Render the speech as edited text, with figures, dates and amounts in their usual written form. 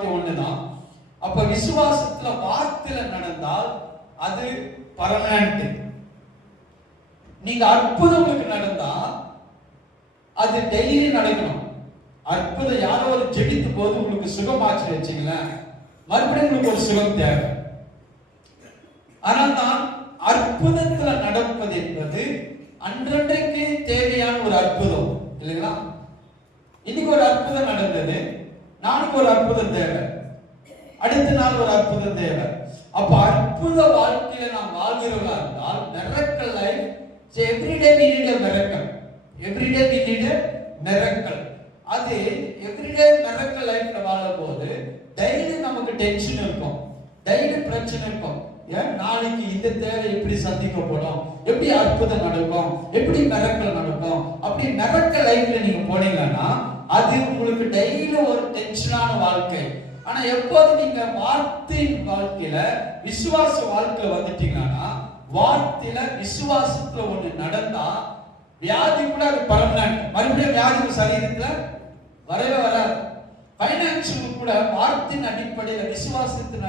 வார்த்தை ஒண்ணுதான். அப்ப விசுவாசத்துல வார்த்தையில நடந்தால் அது பர்மனன்ட். நீங்க அற்புதம் உங்களுக்கு நடந்தா அது டெய்லி நடக்கணும். அற்புதம் யாரோ ஒரு ஜெபித்த போது உங்களுக்கு சுகமாச்சு வச்சுங்களேன், மறுபடியும் உங்களுக்கு ஒரு சுகம் தேவை. ஆனால் தான் அற்புதத்துல நடப்பது என்பது அன்றன்றைக்கு தேவையான ஒரு அற்புதம் இல்லைங்களா? இன்னைக்கு ஒரு அற்புதம் நடந்தது, நாளைக்கு ஒரு அற்புதம் தேவை, அடுத்த நாள் ஒரு அற்புதம் தேவை. அப்ப அற்புத வாழ்க்கையில நாம் வாழ்கிறவர்களா இருந்தால் miracle life, so every day we need a miracle, every day we need a miracle. அது every day miracle life வாழும்போது டெய்லி நமக்கு டென்ஷன் இருக்கும், டெய்லி பிரச்சனை இருக்கும். ஏன் நாளைக்கு இந்த தேவை எப்படி சந்திக்கப்படும், எப்படி அற்புதம் நடக்கும், எப்படி miracle நடக்கும். அப்படி miracle லைஃப்ல நீங்க போனீங்கன்னா அது உங்களுக்கு டெய்லி ஒரு டென்ஷனான வாழ்க்கை. ஆனா எப்போது நீங்க வார்த்தையின் வாழ்க்கையில விசுவாச வாழ்க்கையில வந்துட்டீங்கன்னா, வார்த்தையில விசுவாசத்துல ஒண்ணு நடந்தா வியாதி கூட அது பர்மனன்ட். மறுபடியும் வியாதி சரீரத்துல வரவே வராது. பைனான்சியல் கூட வார்த்தையின் அடிப்படையில விசுவாசத்தின்